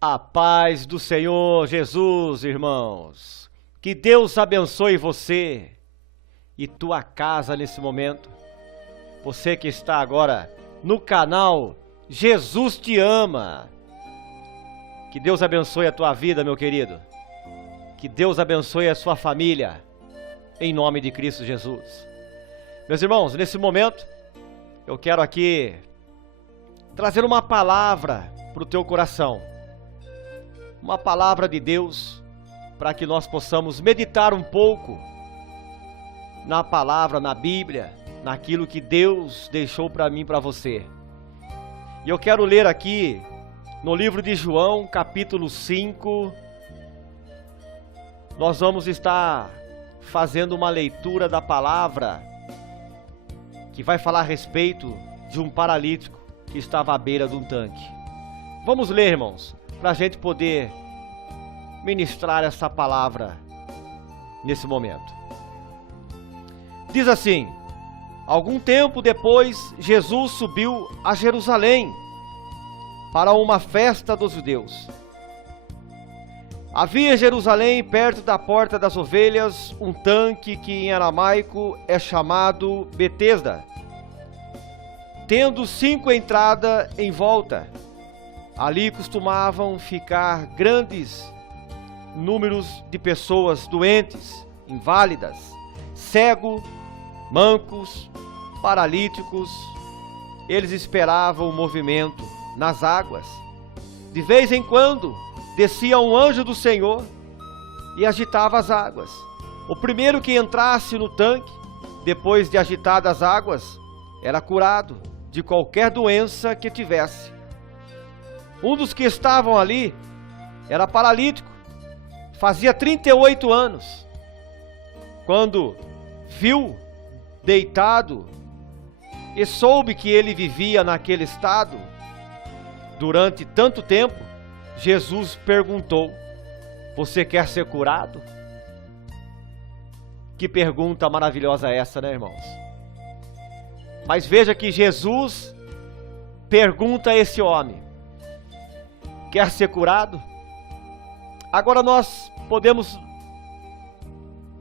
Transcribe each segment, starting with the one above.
A paz do Senhor Jesus, irmãos. Que Deus abençoe você e tua casa nesse momento. Você que está agora no canal Jesus Te Ama. Que Deus abençoe a tua vida, meu querido. Que Deus abençoe a sua família. Em nome de Cristo Jesus. Meus irmãos, nesse momento, eu quero aqui trazer uma palavra para o teu coração. Uma palavra de Deus para que nós possamos meditar um pouco na palavra, na Bíblia, naquilo que Deus deixou para mim e para você. E eu quero ler aqui no livro de João, capítulo 5. Nós vamos estar fazendo uma leitura da palavra que vai falar a respeito de um paralítico que estava à beira de um tanque. Vamos ler, irmãos, para a gente poder ministrar essa palavra nesse momento. Diz assim: algum tempo depois, Jesus subiu a Jerusalém para uma festa dos judeus. Havia em Jerusalém, perto da porta das ovelhas, um tanque que em aramaico é chamado Betesda, tendo 5 entradas em volta. Ali costumavam ficar grandes números de pessoas doentes, inválidas, cegos, mancos, paralíticos. Eles esperavam o movimento nas águas. De vez em quando descia um anjo do Senhor e agitava as águas. O primeiro que entrasse no tanque, depois de agitadas as águas, era curado de qualquer doença que tivesse. Um dos que estavam ali era paralítico, fazia 38 anos. Quando viu deitado e soube que ele vivia naquele estado durante tanto tempo, Jesus perguntou: você quer ser curado? Que pergunta maravilhosa essa, né, irmãos? Mas veja que Jesus pergunta a esse homem: quer ser curado? Agora nós podemos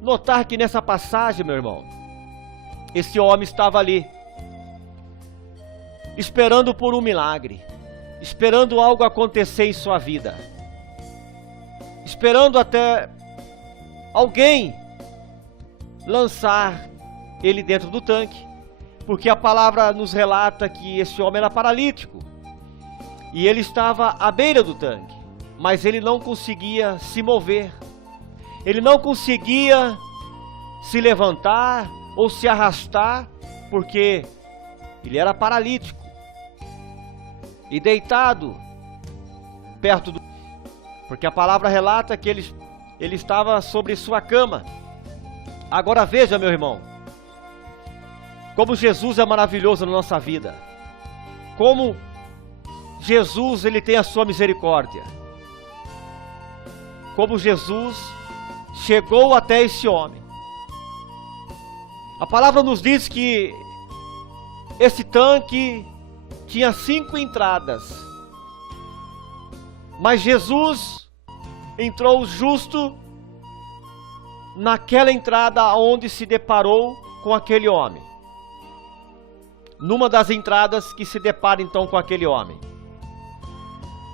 notar que nessa passagem, meu irmão, esse homem estava ali, esperando por um milagre, esperando algo acontecer em sua vida, esperando até alguém lançar ele dentro do tanque, porque a palavra nos relata que esse homem era paralítico, e ele estava à beira do tanque, mas ele não conseguia se mover, ele não conseguia se levantar ou se arrastar, porque ele era paralítico, e deitado perto do... porque a palavra relata que ele estava sobre sua cama. Agora veja, meu irmão, como Jesus é maravilhoso na nossa vida, como Jesus, ele tem a sua misericórdia, como Jesus chegou até esse homem. A palavra nos diz que esse tanque tinha 5 entradas, mas Jesus entrou justo naquela entrada onde se deparou com aquele homem, numa das entradas que se depara então com aquele homem.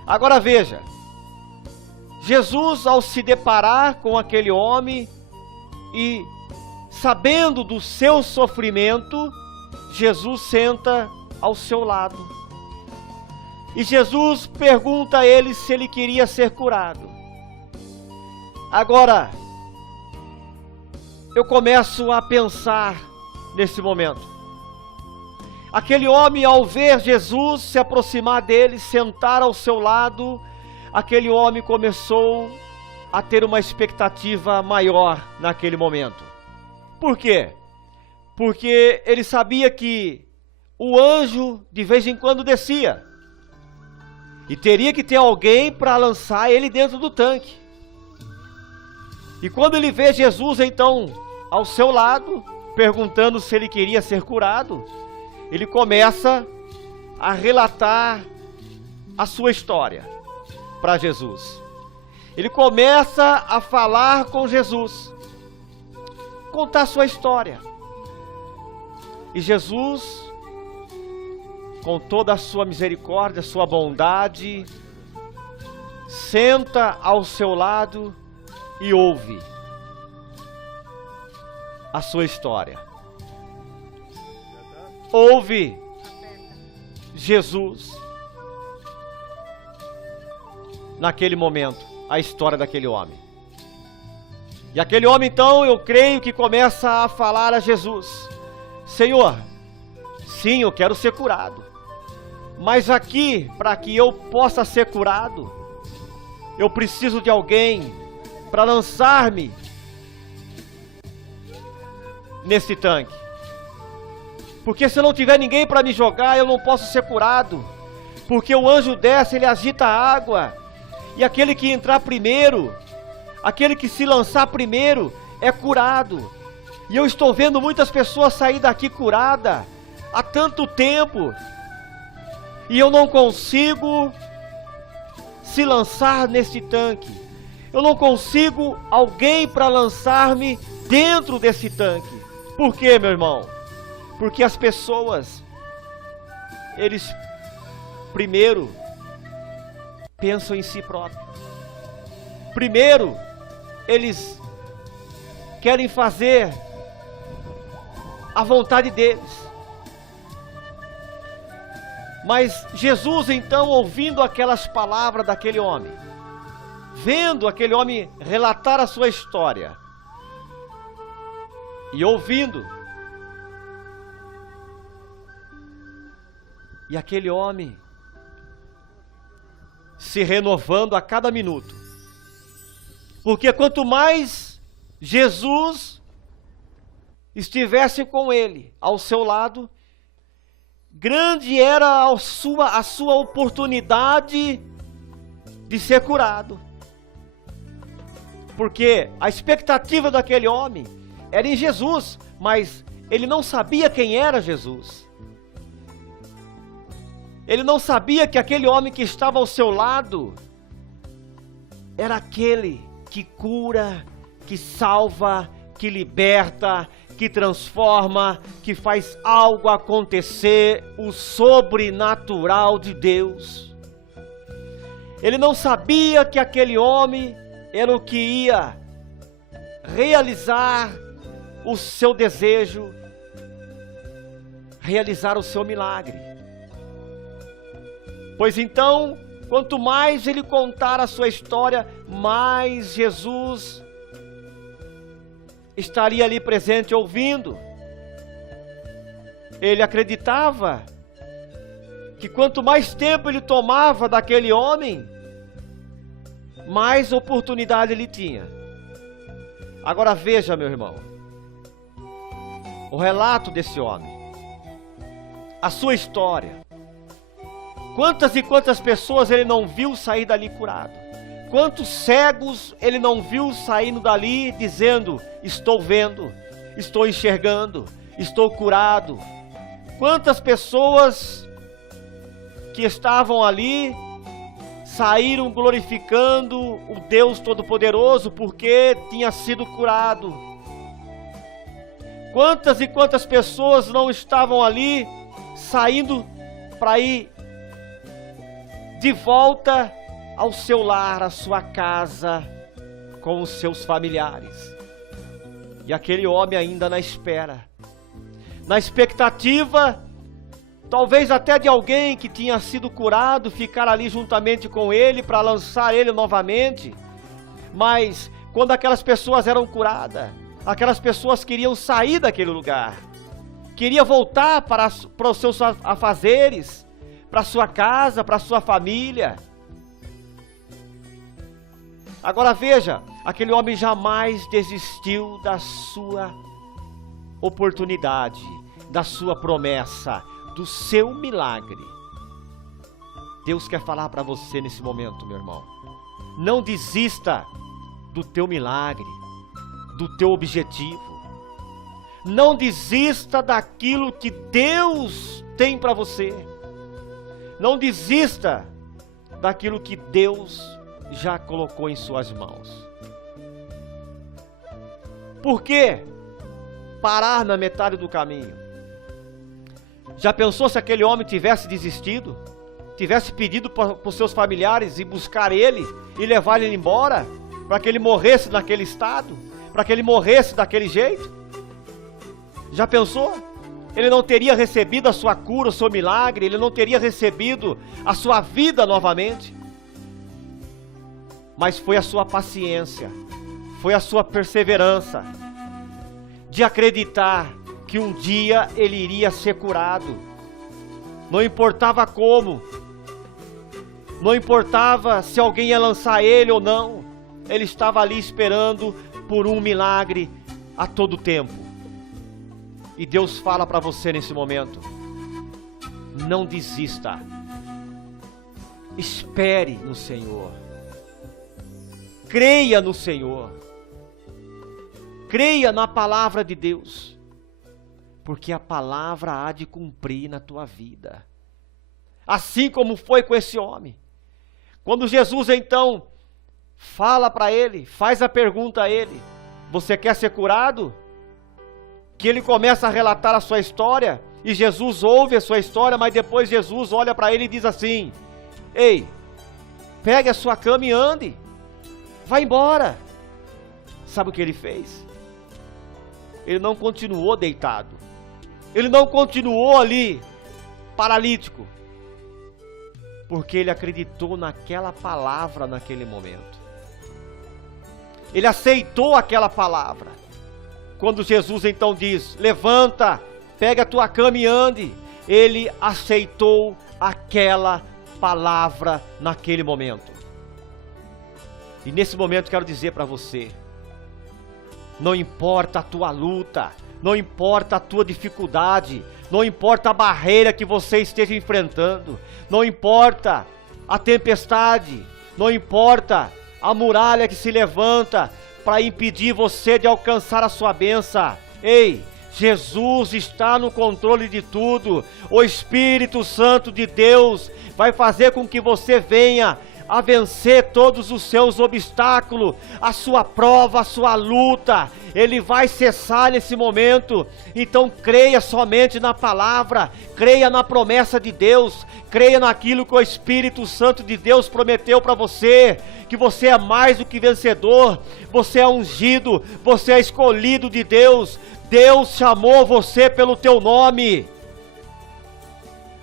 Agora veja, Jesus, ao se deparar com aquele homem e sabendo do seu sofrimento, Jesus senta ao seu lado. E Jesus pergunta a ele se ele queria ser curado. Agora, eu começo a pensar nesse momento. Aquele homem, ao ver Jesus se aproximar dele, sentar ao seu lado, aquele homem começou a ter uma expectativa maior naquele momento. Por quê? Porque ele sabia que o anjo de vez em quando descia, e teria que ter alguém para lançar ele dentro do tanque. E quando ele vê Jesus então ao seu lado, perguntando se ele queria ser curado, ele começa a relatar a sua história. para Jesus. Ele começa a falar com Jesus, contar sua história. E Jesus, com toda a sua misericórdia, sua bondade, senta ao seu lado e ouve a sua história. Ouve Jesus, naquele momento, a história daquele homem. E aquele homem, então, eu creio que começa a falar a Jesus: Senhor, sim, eu quero ser curado, mas aqui, para que eu possa ser curado, eu preciso de alguém para lançar-me nesse tanque. Porque se não tiver ninguém para me jogar, eu não posso ser curado. Porque o anjo desce, ele agita a água, e aquele que entrar primeiro, aquele que se lançar primeiro, é curado. E eu estou vendo muitas pessoas sair daqui curada há tanto tempo, e eu não consigo se lançar nesse tanque. Eu não consigo alguém para lançar-me dentro desse tanque. Por quê, meu irmão? Porque as pessoas, eles primeiro pensam em si próprios. Primeiro, eles querem fazer a vontade deles. Mas Jesus, então, ouvindo aquelas palavras daquele homem, vendo aquele homem relatar a sua história, e ouvindo, e aquele homem se renovando a cada minuto, porque quanto mais Jesus estivesse com ele, ao seu lado, grande era a sua oportunidade de ser curado. Porque a expectativa daquele homem era em Jesus, mas ele não sabia quem era Jesus. Ele não sabia que aquele homem que estava ao seu lado era aquele que cura, que salva, que liberta, que transforma, que faz algo acontecer, o sobrenatural de Deus. Ele não sabia que aquele homem era o que ia realizar o seu desejo, realizar o seu milagre. Pois então, quanto mais ele contar a sua história, mais Jesus estaria ali presente ouvindo. Ele acreditava que quanto mais tempo ele tomava daquele homem, mais oportunidade ele tinha. Agora veja, meu irmão, o relato desse homem, a sua história. Quantas e quantas pessoas ele não viu sair dali curado? Quantos cegos ele não viu saindo dali dizendo: estou vendo, estou enxergando, estou curado? Quantas pessoas que estavam ali saíram glorificando o Deus Todo-Poderoso porque tinha sido curado? Quantas e quantas pessoas não estavam ali saindo para ir de volta ao seu lar, à sua casa, com os seus familiares? E aquele homem ainda na espera, na expectativa, talvez até de alguém que tinha sido curado, ficar ali juntamente com ele, para lançar ele novamente. Mas, quando aquelas pessoas eram curadas, aquelas pessoas queriam sair daquele lugar, queriam voltar para os seus afazeres, para sua casa, para sua família. Agora veja, aquele homem jamais desistiu da sua oportunidade, da sua promessa, do seu milagre. Deus quer falar para você nesse momento, meu irmão. Não desista do teu milagre, do teu objetivo. Não desista daquilo que Deus tem para você. Não desista daquilo que Deus já colocou em suas mãos. Por que parar na metade do caminho? Já pensou se aquele homem tivesse desistido? Tivesse pedido para os seus familiares ir buscar ele e levar ele embora? Para que ele morresse naquele estado? Para que ele morresse daquele jeito? Já pensou? Ele não teria recebido a sua cura, o seu milagre, ele não teria recebido a sua vida novamente. Mas foi a sua paciência, foi a sua perseverança de acreditar que um dia ele iria ser curado. Não importava como, não importava se alguém ia lançar ele ou não, ele estava ali esperando por um milagre a todo tempo. E Deus fala para você nesse momento: não desista, espere no Senhor, creia no Senhor, creia na palavra de Deus, porque a palavra há de cumprir na tua vida, assim como foi com esse homem. Quando Jesus então fala para ele, faz a pergunta a ele: você quer ser curado? Que ele começa a relatar a sua história, e Jesus ouve a sua história, mas depois Jesus olha para ele e diz assim: ei, pegue a sua cama e ande, vai embora. Sabe o que ele fez? Ele não continuou deitado, ele não continuou ali paralítico, porque ele acreditou naquela palavra naquele momento. Ele aceitou aquela palavra. Quando Jesus então diz: levanta, pega a tua cama e ande, ele aceitou aquela palavra naquele momento. E nesse momento quero dizer para você: não importa a tua luta, não importa a tua dificuldade, não importa a barreira que você esteja enfrentando, não importa a tempestade, não importa a muralha que se levanta para impedir você de alcançar a sua bênção. Ei, Jesus está no controle de tudo. O Espírito Santo de Deus vai fazer com que você venha a vencer todos os seus obstáculos, a sua prova, a sua luta. Ele vai cessar nesse momento. Então creia somente na palavra, creia na promessa de Deus, creia naquilo que o Espírito Santo de Deus prometeu para você, que você é mais do que vencedor, você é ungido, você é escolhido de Deus. Deus chamou você pelo teu nome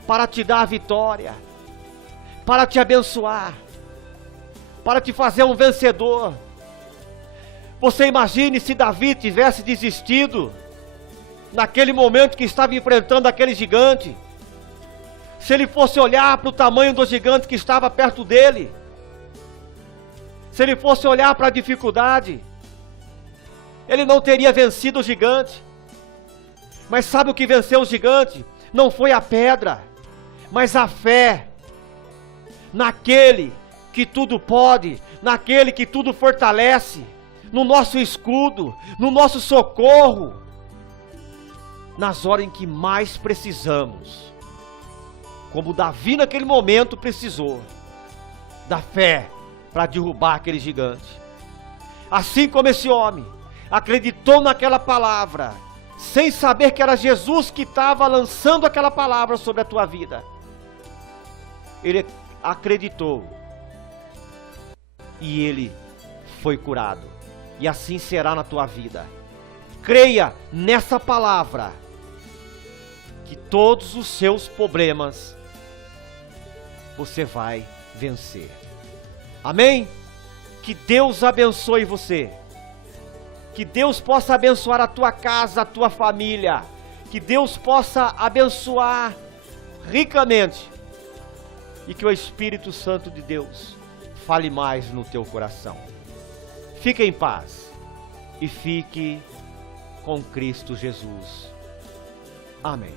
para te dar a vitória, para te abençoar, para te fazer um vencedor. Você imagine se Davi tivesse desistido naquele momento que estava enfrentando aquele gigante. Se ele fosse olhar para o tamanho do gigante que estava perto dele, se ele fosse olhar para a dificuldade, ele não teria vencido o gigante. Mas sabe o que venceu o gigante? Não foi a pedra, mas a fé naquele que tudo pode, naquele que tudo fortalece, no nosso escudo, no nosso socorro, nas horas em que mais precisamos, como Davi naquele momento precisou da fé para derrubar aquele gigante. Assim como esse homem acreditou naquela palavra, sem saber que era Jesus que estava lançando aquela palavra sobre a tua vida, ele acreditou e ele foi curado. E assim será na tua vida. Creia nessa palavra, que todos os seus problemas você vai vencer. Amém? Que Deus abençoe você. Que Deus possa abençoar a tua casa, a tua família. Que Deus possa abençoar ricamente. E que o Espírito Santo de Deus fale mais no teu coração. Fique em paz e fique com Cristo Jesus. Amém.